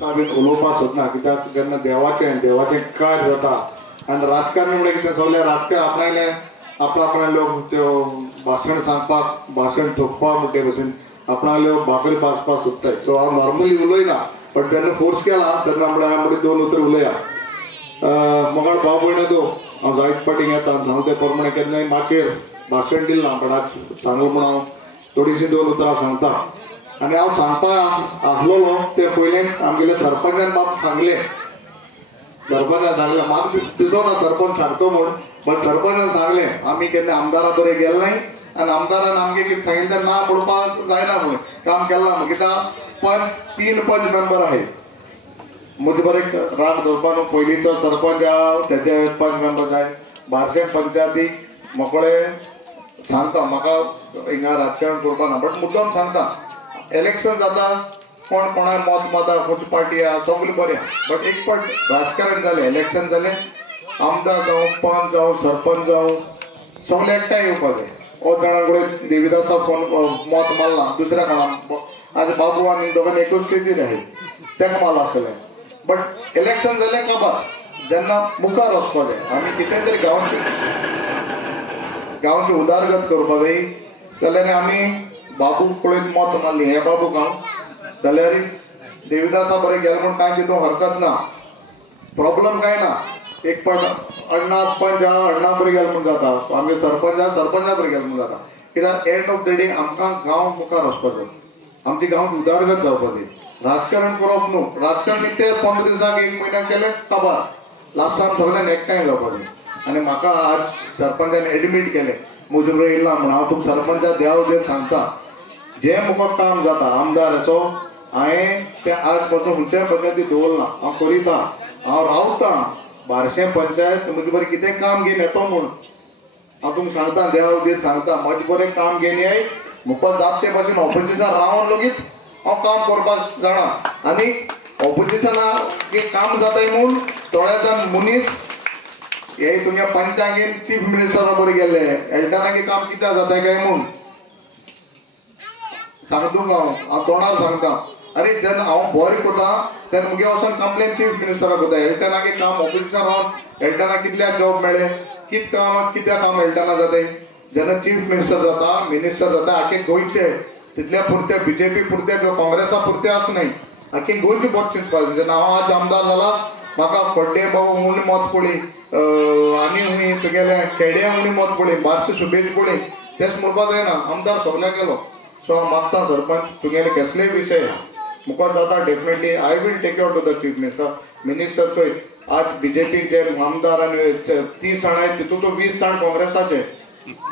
उलोवपाक सोदना कित्याक जेन्ना देवाचें कार्य जाता आनी राजकारणी म्हणल्यार कितें सगळे राजकारण आपणाले आपणाले लोक त्यो भाशण सांगपाक भाशण ठोकपाक म्हणटे भशेन आपणाले भाकरी भाजपाक सोदताय. सो हांव नॉर्मली उलयना बट जेन्ना फोर्स केला तेन्ना हांवें म्हणलें दोन उतर उलया. मोगाळ भाव भयणो हांव जायत पाटींग येता सांगू ते प्रमाणे केन्नाय माचयेर भाशण दिलें ना बट आज सांगू म्हूण हांव थोडीशीं दोन उतरां सांगता. आनी हांव सांगपाक आसलोलो ते पयलेंच आमगेले सरपंचान म्हाका सांगलें म्हाका दिसना सरपंच सांगतो म्हूण बट सरपंचान सांगलें आमी केन्ना आमदारा बरें गेले नाय आनी आमदारान आमगे कितें सांगिल्लें तें ना पडपाक जायना म्हूण काम केलां म्हूण कित्याक 3 पंच मेंबर आहाय म्हजे बरें राग धरपा न्हू. पयलींचो सरपंच हांव तेजे 5 मेंबर जाय बार्शें पंचायतीक मोकळे सांगता म्हाका हिंगा राजकारण करपा ना बट मुद्दम सांगता इलेक्शन जाता कोण कोणा मत माता खंयची पार्टी आहा सगळें बरें बट एक फावट राजकारण जालें इलेक्शन जालें आमदार जावं पंच जावं सरपंच जावं सगळे एकठांय येवपा जाय. हो जाणां कडेन देविदासा फोन मत मारला दुसऱ्या कोणाक आज बाबू आनी दोगांनी एकूच स्टेजीर आहाय तेंका मारला आसतलें बट इलेक्शन जालें काबार जेन्ना मुखार वचपा जाय आमी कितें तरी गांवची उदारगत करपा जाय जाल्यार आमी बाबू पळयत मत मारली हे बाबू गांव जाल्यार देविदासा बरें गेले म्हूण कांय तितून हरकत ना प्रॉब्लेम कांय ना. एक पण अण्णा पंच अण्णा बरें गेले म्हूण जाता आमी सरपंचा बरें गेले म्हूण जाता कित्याक एंड ऑफ द डे आमकां गांव मुखार वचपा जाय आमची गांवची उदारगत जावपा जाय. राजकारण करप न्हू राजकारण ते 15 दिसांक 1 म्हयन्याक केलें काबार लास्टाक सगळ्यांक एकठांय जावपा जाय. आनी म्हाका आज सरपंचान एडमीट केलें म्हजे बरें येयला म्हूण हांव तुका सरपंचा देव देव सांगता जे मुखार काम जाता आमदार असो हांवें तें आज पासून खंयच्याय पद्दती दवरना हांव करिता हांव रावता बार्शें पंचायत म्हजे बरें कितें काम घेवन येतो म्हूण हांव तुमकां सांगता देव देव सांगता म्हजें बरें काम घेवन येय मुखार जाता ते भाशेन ऑपोजिशन रावन लेगीत हांव काम करपाक जाणा. आनी ऑपोजिशनाक काम जाताय म्हूण थोडे जाण मनीस हे तुमच्या पंचांगेन चीफ मिनिस्टरा बरें गेले एल्टनागे काम कित्याक जाताय काय म्हूण सांगतो हांव तोंडार सांगता अरे जेन्ना हांव बरें करता तेन्ना मुगे वचोन कंप्लेन चीफ मिनिस्टराक कोता एल्टनागे काम ऑपोजिशन रावन एल्टना कितल्याक जॉब मेळ्ळे कित्याक काम एल्टना जाताय. जेन्ना चीफ मिनिस्टर जाता आख्खे गोंयचे तितल्या पुरते बीजेपी पुरते किंवा काँग्रेसा पुरते आसनाय आख्खे गोंयचे बरें चिंतपाक जेन्ना हांव आज आमदार जाला म्हाका फड्डे बाबा उणी मत पडली आनी हुंय तुगेले खेड्या उणी मत पडली बार्शी सुबेज पडली तेच म्हणपाक जायना आमदार सगळ्याक गेलो. सो हांव मागता सरपंच तुगेले कसलेय विशय मुखार जाता definitely I will take out to the chief minister चोय आज बीजेपी जे आमदार आनी 30 जाण आहेत तितूंत 20 जाण काँग्रेसाचे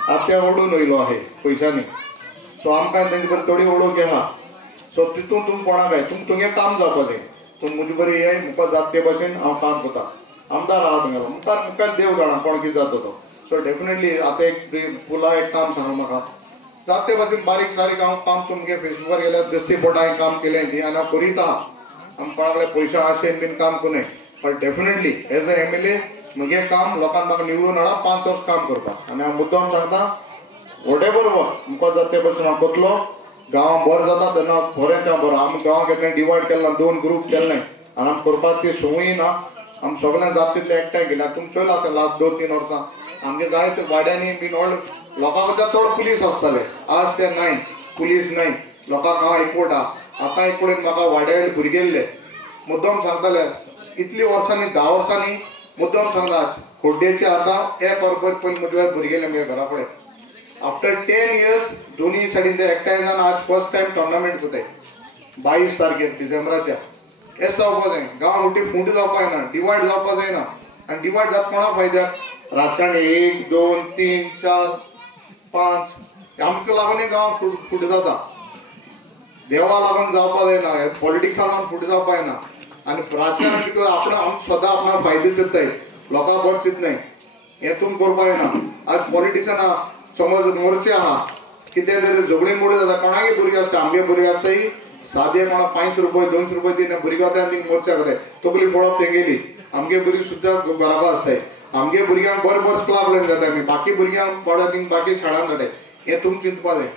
आज ते ओडून वयलो आहे पयशांनी. सो आमकां तेंचे बरें थोडी ओडूंक आहा सो तितून तुम कोणाक जाय तुमगे काम जावपा जाय तुम म्हजे बरें येय मुखार जाता ते भाशेन हांव काम करता आमदार आहा तुगेलो मुखार देव जाणा कोण कितें जाता तो. सो डेफिनेटली आतां एक पुला एक काम सांग म्हाका जाता ते भाशेन बारीक सारीक हांव काम तुमगे फेसबुकार गेल्यार दिसती पोटा हांवें काम केलें ती आनी हांव करीता आमी कोणाकडे पयशे आशेन बीन काम करूं but definitely as a MLA म्हगे काम लोकांक म्हाका निवडून हाडा 5 वर्स काम करपाक आनी हांव मुद्दम सांगता वॉटेवर वर्क मुखार जाता ते भाशेन हांव करतलो. गांवां बरें जाता तेन्ना बरेंच हांव बरो आमी गांवांक केन्ना डिवायड केला 2 ग्रूप केले आनी आमी करपाक ती संवय ना आमी सगळ्यांक जाता तितले एकठांय केल्या तुमी चोयला आसता लास्ट 2-3 वर्सां आमगे जायते वाड्यांनी बीन लोकांक चड पुलीस आसताले आज ते नाय पुलीस नाय लोकांक हांव एकवट आहा आतां एक कडेन म्हाका वाड्याले भुरगेल्ले मुद्दम सांगताले इतली वर्सांनी 10 वर्सांनी मुद्दम सांगता खोड्डेचे आतां एक वर्बर पयलीं म्हजे भुरगेले म्हगे घरा कडेन आफ्टर 10 years दोनी सायडीन ते एकठांय जावन आज फर्स्ट टायम टोर्नामेंट कोताय 22 तारखेर डिसेंबराच्या हें जावपा जाय गांव मोठी फुंट जावपा जायना डिवायड जावपा जायना आनी डिवायड जाता कोणा फायद्याक राजकारणी 1 2 3 4 5 आमकां लागून गांव फुट जाता देवा लागून जावपा जायना पॉलिटिक्सा लागून फुट जावपा जायना आनी राजकारण भितर आपण आमी स्वता आपणाक फायदो चिंतताय लोकांक बरें चिंतनाय हें तुमी करपा जायना. आज पॉलिटिशना समज मोर्चे आहा कितें तरी झगडी मोडी जाता कोणागे भुरगीं आसता आमगे भुरगीं आसताय सादे कोणाक 500 रुपया 200 रुपया दी भुरगीं वता आनी मोर्चा करताय तकली पडप तेंगेली आमगे भुरगीं सुद्दां घराबा आसताय आमगे भुरग्यांक बरें बरें क्लाब लायन जाता बाकी भुरग्यांक पडत बाकी शाळांत जाताय हें तुमी चिंतपा जाय.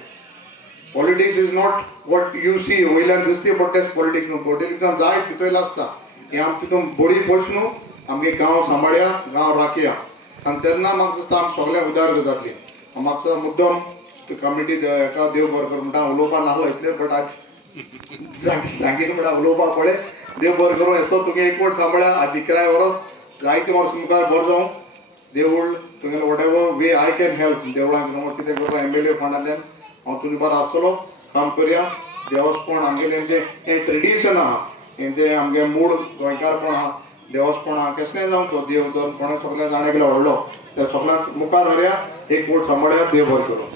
Politics is not what you see वयल्यान दिसती बट तेच पॉलिटिक्स न्हू. पॉलिटिक्सान जाय चितयला आसता की आमी तितून बडी पडच न्हू, आमगे गांव सांबाळया, गांव राखया. आनी तेन्ना म्हाका दिसता आमी सगळ्यांक उदार जातली. म्हाका मुद्दम कम्युनिटी हेका देव बरें करूं म्हणटा. उलोवपा नासलो इतलें बट आज सांगितलें म्हणटा उलोवपा पळय. देव बरें करूं. असो तुमी एकवट सांबाळया. आज इकराय वर्स जायते वर्स मुखार बरें जावं. देवूळ तुगेलें what ever way I can help देवळाक कितें करपा MLA फंडांतल्यान हांव तुमी बरो आसतलो. काम करया. देवस्पण आमगेलें हें ट्रेडिशन आहा, हेंचें आमगे मूळ गोंयकारपण आहा. देवस्पण आहा कसलेंय जावं तो देव जर कोणें सगळ्या जाणां गेलो व्हडलो त्या सगळ्यांक मुखार व्हरया. एक वोट सांबाळया. देव बरें करूं.